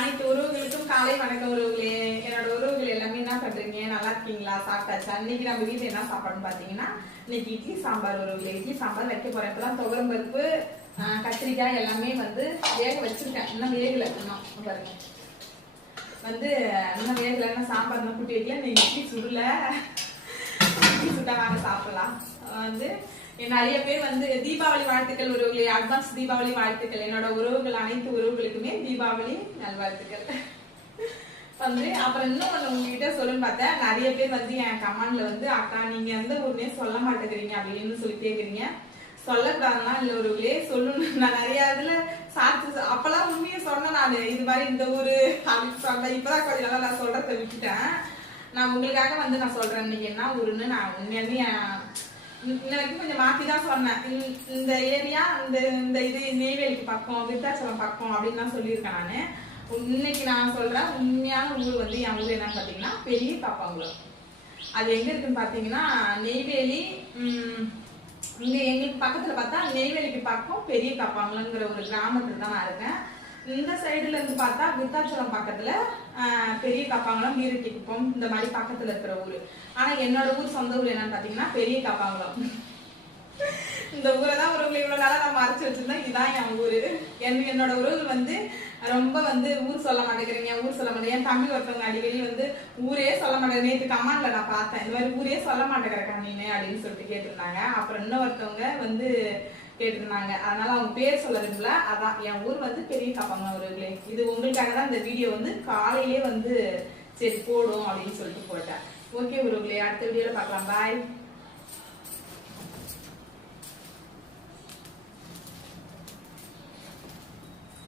அனைத்து உறவுகளுக்கும் காலை வணக்கம் உறவுகளே. என்னோட உறவுகள் எல்லாமே என்ன பண்றீங்க, நல்லா இருக்கீங்களா, சாப்பிட்டாச்சா? இன்னைக்கு நம்ம வீட்டுல என்ன சாப்பாடுன்னு பாத்தீங்கன்னா, இன்னைக்கு இட்லி சாம்பார் உறவுகளே. இட்லி சாம்பார் வைக்க போறேன். இப்பதான் துவரம் பருப்பு கத்திரிக்காய் எல்லாமே வேக வச்சிருக்கேன். இன்னும் வேகல. இன்னும் பாருங்க இன்னும் வேகல. சாம்பார் கூட்டி வைக்கல. இன்னைக்கு இட்லி சுடல. இட்லி சுட்டா வாங்க சாப்பிடலாம். நிறைய பேர் தீபாவளி வாழ்த்துக்கள் உறவுகளே. அட்வான்ஸ் தீபாவளி வாழ்த்துக்கள். என்னோட உறவுகள் அனைத்து உறவுகளுக்குமே தீபாவளி நல்வாழ்த்துக்கள். அப்புறம் இன்னும் உங்ககிட்ட சொல்லுன்னு பார்த்தேன். நிறைய பேர் என் கமெண்ட்ல அக்கா நீங்க எந்த ஊர்லயே சொல்ல மாட்டேங்கிறீங்க அப்படின்னு சொல்லி கேக்குறீங்க. சொல்லக்கூடாதுன்னா இல்ல உறவுகளே, சொல்லணும். நான் நிறைய இதுல சாப்பிட்டு அப்பெல்லாம் உண்மையை சொன்னேன். நான் இது மாதிரி இந்த ஊரு அப்படின்னு சொன்னேன். இப்பதான் கொஞ்சம் நாளா நான் சொல்றதை விட்டுட்டேன். நான் உங்களுக்காக நான் சொல்றேன். இன்னைக்கு என்ன ஊருன்னு நான் உண்மையாவே இன்ன வரைக்கும் கொஞ்சம் மாத்திதான் சொன்னேன். இந்த ஏரியா இந்த இது நெய்வேலிக்கு பக்கம், விருத்தாச்சலம் பக்கம் அப்படின்னு தான் சொல்லியிருக்கேன் நானு. இன்னைக்கு நான் சொல்றேன் உண்மையான ஊர் என் ஊர் என்னன்னு பாத்தீங்கன்னா பெரிய காப்பாங்குளம். அது எங்க இருக்குன்னு பாத்தீங்கன்னா நெய்வேலி, இங்க எங்களுக்கு பக்கத்துல பார்த்தா நெய்வேலிக்கு பக்கம் பெரிய காப்பாங்குளம்ங்கிற ஒரு கிராமத்துல தான் நான் இருக்கேன். இந்த சைடுல இருந்து பார்த்தா விருத்தாச்சலம் பக்கத்துல பெரிய காப்பாங்குளம், வீரட்டிக்குப்பம் இந்த மாதிரி பக்கத்துல இருக்கிற ஊரு. ஆனா என்னோட ஊர் சொந்த ஊர் என்னன்னு பாத்தீங்கன்னா பெரிய காப்பாங்குளம். இந்த ஊரை தான் உறவுகளை இவ்வளவு நாளா நான் மறைச்சு வச்சிருந்தேன். இதுதான் என் ஊரு. என்னோட உறவுகள் ரொம்ப ஊர் சொல்ல மாட்டேங்கிறீங்க, ஊர் சொல்ல மாட்டேங்க. என் தம்பி ஒருத்தவங்க அடிக்கடி ஊரே சொல்ல மாட்டேங்க. நேற்று கமாண்ட்ல நான் பார்த்தேன், இந்த மாதிரி ஊரே சொல்ல மாட்டேங்கிறக்கா நீனு அப்படின்னு சொல்லிட்டு கேட்டிருந்தாங்க. அப்புறம் இன்னொருத்தவங்க கேட்டிருந்தாங்க. அதனால அவங்க பேர் சொல்ல விரும்பல. அதான் என் ஊர் பெரிய காப்பாங்குளம் உறவுகளே. இது உங்களுக்காக தான் இந்த வீடியோ காலையிலே சரி போடும் அப்படின்னு சொல்லிட்டு போட்டேன். ஓகே உறவுகளே, அடுத்த வீடியோல பார்க்கலாம். பாய்.